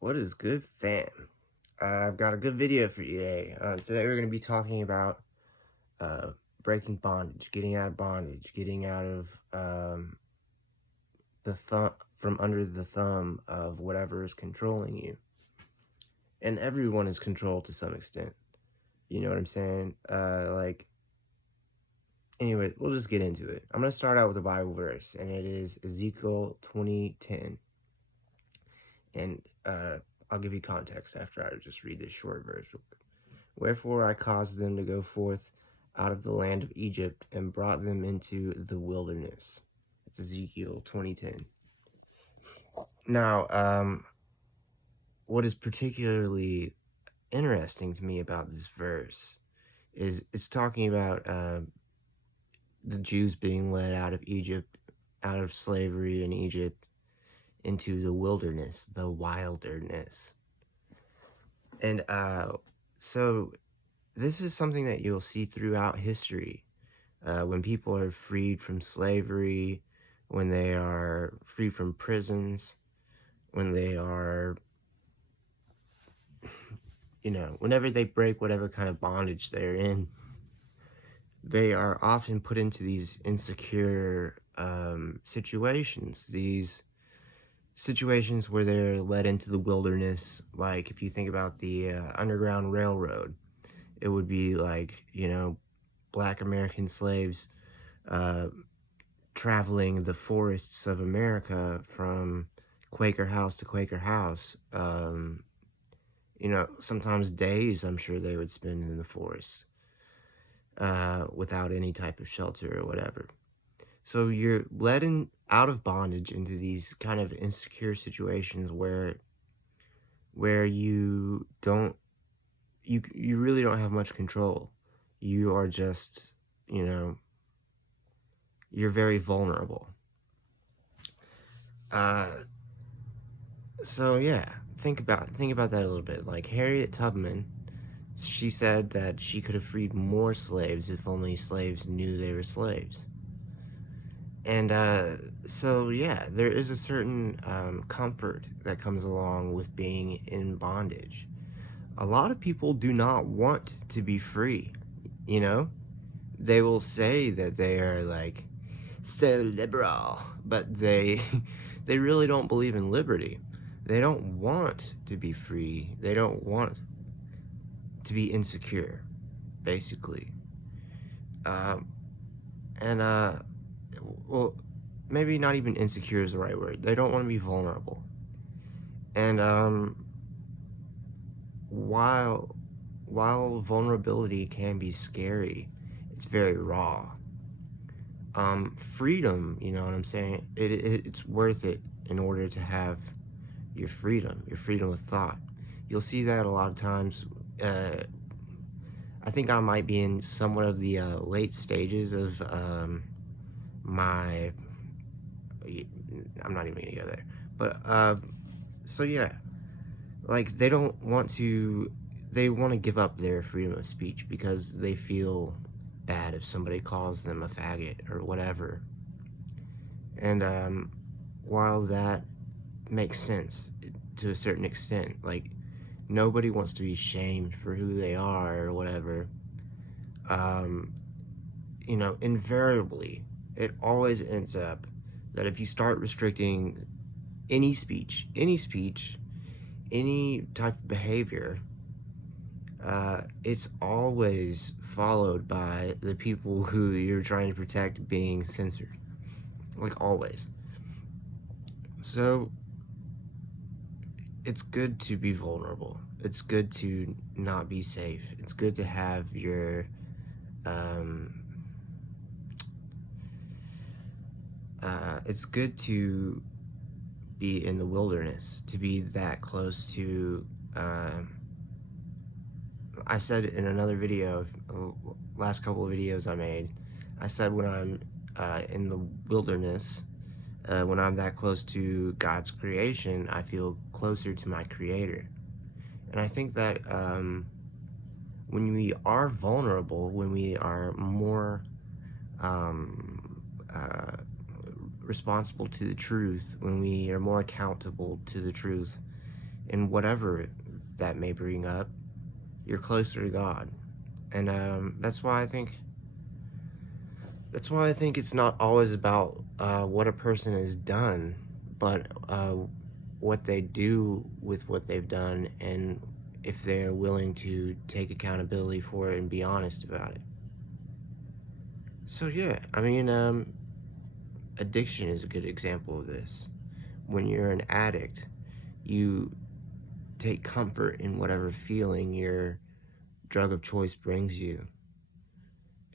What is good, fam? I've got a good video for you today. Today we're going to be talking about uh, breaking bondage, getting out of bondage, getting out of the thumb from under the thumb of whatever is controlling you. And everyone is controlled to some extent. You know what I'm saying? Anyways, we'll just get into it. I'm going to start out with a Bible verse, and it is Ezekiel 20:10. And I'll give you context after I just read this short verse. Wherefore I caused them to go forth out of the land of Egypt and brought them into the wilderness. It's Ezekiel 20:10. Now, what is particularly interesting to me about this verse is it's talking about the Jews being led out of Egypt, out of slavery in Egypt, into the wilderness, the wilderness. And so this is something that you'll see throughout history. When people are freed from slavery, when they are free from prisons, when they are, whenever they break whatever kind of bondage they're in, they are often put into these insecure situations, these situations where they're led into the wilderness. Like if you think about the Underground Railroad, it would be like, Black American slaves uh, traveling the forests of America from Quaker house to Quaker house. Sometimes days I'm sure they would spend in the forest without any type of shelter or whatever. So you're led out of bondage into these kind of insecure situations where you really don't have much control. You are just, you're very vulnerable. Uh, so yeah, think about that a little bit. Like Harriet Tubman, she said that she could have freed more slaves if only slaves knew they were slaves. And so yeah, there is a certain comfort that comes along with being in bondage. A lot of people do not want to be free, you know? They will say that they are like so liberal, but they they really don't believe in liberty. They don't want to be free. They don't want to be insecure, basically. Um, and well, maybe not even insecure is the right word. They don't want to be vulnerable. And while vulnerability can be scary, it's very raw. Freedom, you know what I'm saying? It's worth it in order to have your freedom of thought. You'll see that a lot of times. I think I might be in somewhat of the late stages of my. I'm not even gonna go there, but so yeah, like they don't want to. They want to give up their freedom of speech because they feel bad if somebody calls them a faggot or whatever. And while that makes sense to a certain extent, like nobody wants to be shamed for who they are or whatever. Um, invariably, it always ends up that if you start restricting any speech, any type of behavior, it's always followed by the people who you're trying to protect being censored. Like always. So it's good to be vulnerable. It's good to not be safe. It's good to have your um, it's good to be in the wilderness, to be that close to I said in another video, last couple of videos I made, I said when I'm in the wilderness, when I'm that close to God's creation, I feel closer to my Creator. And I think that when we are vulnerable, when we are more responsible to the truth, when we are more accountable to the truth, and whatever that may bring up, you're closer to God. And that's why I think it's not always about what a person has done, but what they do with what they've done, and if they're willing to take accountability for it and be honest about it. So yeah, I mean, addiction is a good example of this. When you're an addict, you take comfort in whatever feeling your drug of choice brings you,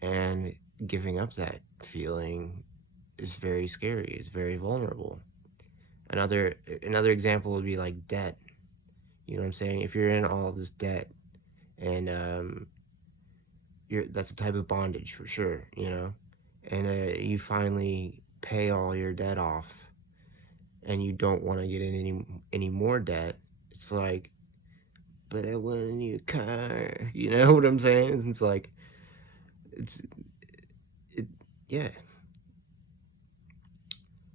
and giving up that feeling is very scary. It's very vulnerable. Another another example would be like debt. You know what I'm saying? If you're in all of this debt, and that's a type of bondage for sure. And you finally pay all your debt off, and you don't want to get in any more debt. It's like, but I want a new car. You know what I'm saying? It's like, it's it. Yeah.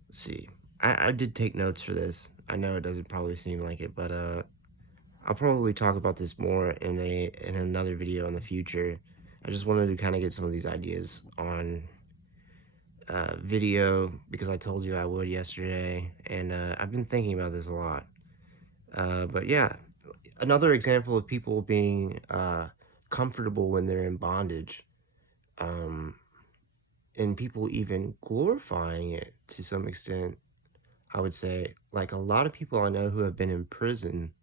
Let's see. I did take notes for this. I know it doesn't probably seem like it, but I'll probably talk about this more in another video in the future. I just wanted to kind of get some of these ideas on video because I told you I would yesterday, and I've been thinking about this a lot. But yeah, another example of people being comfortable when they're in bondage, um, and people even glorifying it to some extent. I would say, like, a lot of people I know who have been in prison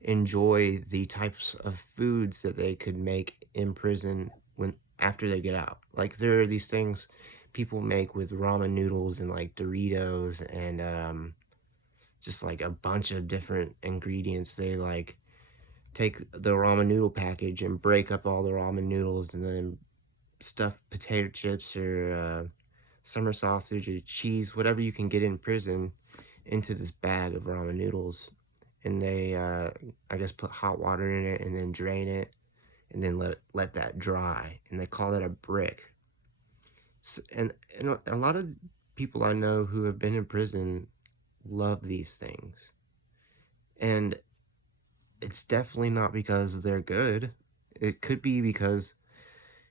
enjoy the types of foods that they could make in prison when after they get out. Like, there are these things people make with ramen noodles and like Doritos and just like a bunch of different ingredients. They like take the ramen noodle package and break up all the ramen noodles and then stuff potato chips or summer sausage or cheese, whatever you can get in prison, into this bag of ramen noodles. And they, I guess, put hot water in it and then drain it and then let that dry. And they call it a brick. And a lot of people I know who have been in prison love these things. And it's definitely not because they're good. It could be because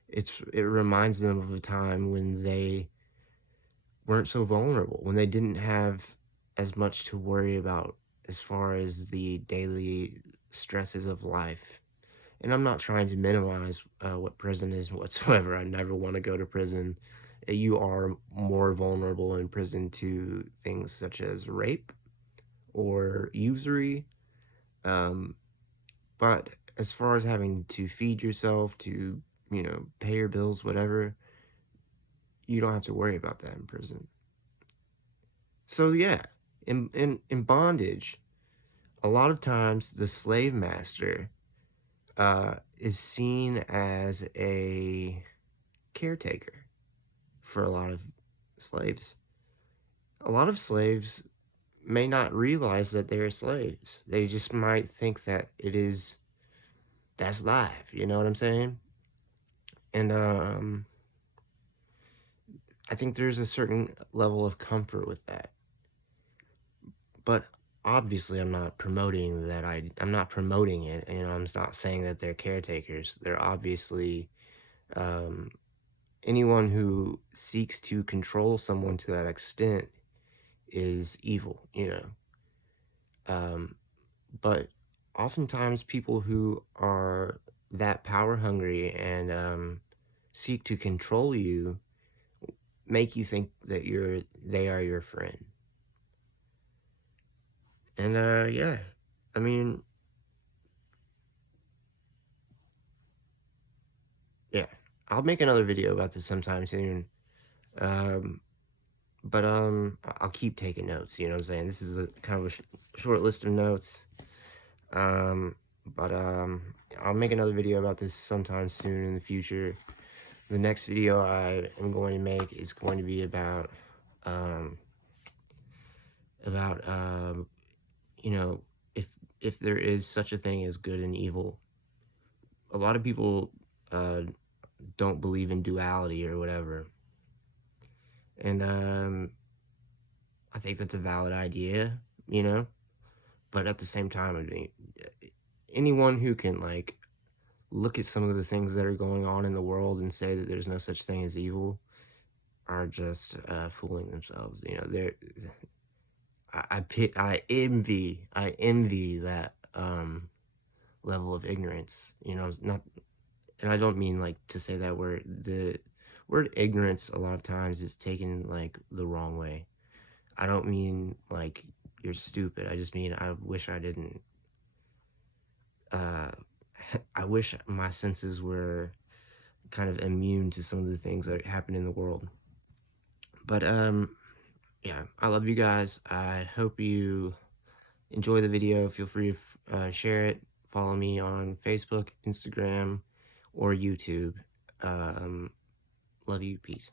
it reminds them of a time when they weren't so vulnerable, when they didn't have as much to worry about as far as the daily stresses of life. And I'm not trying to minimize what prison is whatsoever. I never want to go to prison. You are more vulnerable in prison to things such as rape or usury. Um, but as far as having to feed yourself, to, pay your bills, whatever, you don't have to worry about that in prison. So yeah, in bondage, a lot of times the slave master is seen as a caretaker for a lot of slaves. A lot of slaves may not realize that they're slaves. They just might think that that's life. You know what I'm saying? And I think there's a certain level of comfort with that. But obviously I'm not promoting that. I'm not promoting it. I'm not saying that they're caretakers. They're obviously um, anyone who seeks to control someone to that extent is evil. But oftentimes people who are that power hungry and seek to control you make you think that they are your friend. And yeah, I mean, yeah, I'll make another video about this sometime soon. Um, but I'll keep taking notes. You know what I'm saying? This is a kind of a short list of notes. But I'll make another video about this sometime soon in the future. The next video I am going to make is going to be um, about you know, if there is such a thing as good and evil. A lot of people don't believe in duality or whatever, and I think that's a valid idea. You know, But at the same time, I mean, anyone who can like look at some of the things that are going on in the world and say that there's no such thing as evil are just fooling themselves. You know, I envy that level of ignorance. You know, not, and I don't mean like to say that word. The word ignorance a lot of times is taken like the wrong way. I don't mean like you're stupid. I just mean I wish I didn't. Uh, I wish my senses were kind of immune to some of the things that happen in the world. But yeah, I love you guys. I hope you enjoy the video. Feel free to share it. Follow me on Facebook, Instagram, or YouTube. Love you. Peace.